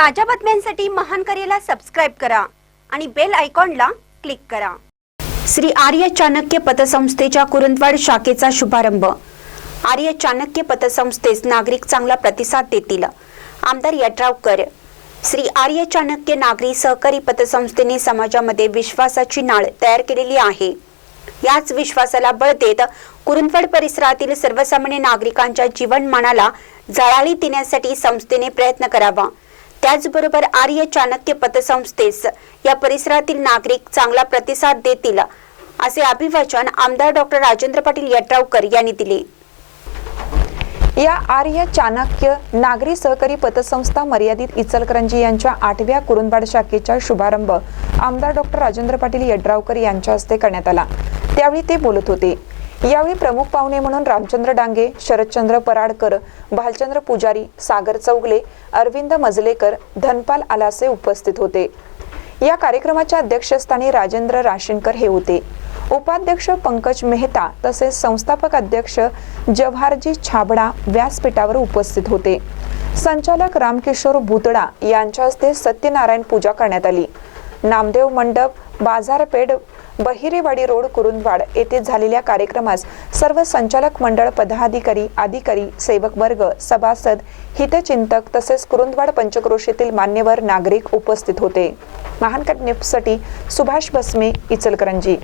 ताज्या बातम्यांसाठी महान करेला सबस्क्राईब करा आणि बेल आयकॉनला क्लिक करा. श्री आर्य चाणक्य पतसंस्थेच्या कुरुंदवाड शाखेचा शुभारंभ. आर्य चाणक्य पतसंस्थेस नागरिक चांगला प्रतिसाद देतील. आमदार यड्रावकर. श्री आर्य चाणक्य नागरी सहकारी पतसंस्थेने समाजामध्ये विश्वासाची नाळ तयार केलेली आहे. याच विश्वासाला बळ देत कुरुंदवाड परिसरातील सर्वसामान्य नागरिकांच्या जीवनमानाला जळाळी देण्यासाठी संस्थेने प्रयत्न करावा. त्याचबरोबर आर्य चाणक्य पतसंस्थेस या परिसरातील नागरिक चांगला प्रतिसाद देतील असे अभिवाचन आमदार डॉक्टर राजेंद्र पाटील यड्रावकर यांनी दिले. या आर्य चाणक्य नागरी सहकारी पतसंस्था मर्यादित इचलकरंजी यांच्या आठव्या कुरुंदवाड शाखेचा शुभारंभ आमदार डॉक्टर राजेंद्र पाटील यड्रावकर यांच्या हस्ते करण्यात आला. त्यावेळी ते बोलत होते. यावेळी प्रमुख पाहुणे म्हणून रामचंद्र डांगे शरदचंद्र पराडकर भालचंद्र पुजारी सागर चौगले अरविंद मजलेकर धनपाल आलासे उपस्थित होते. या कार्यक्रमाच्या अध्यक्षस्थानी राजेंद्र राशीनकर हे होते. उपाध्यक्ष पंकज मेहता तसेच संस्थापक अध्यक्ष जव्हारजी छाबडा व्यासपीठावर उपस्थित होते. संचालक रामकिशोर भुतडा यांच्या हस्ते सत्यनारायण पूजा करण्यात आली. नामदेव मंडप बाजारपेठ बहिरेवाडी रोड कुरुंदवाड येथे झालेल्या कार्यक्रमास सर्व संचालक मंडळ पदाधिकारी अधिकारी सेवक वर्ग सभासद हितचिंतक तसेच कुरुंदवाड पंचक्रोशीतील मान्यवर नागरिक उपस्थित होते. महानकट न्यूजसाठी सुभाष भस्मे इचलकरंजी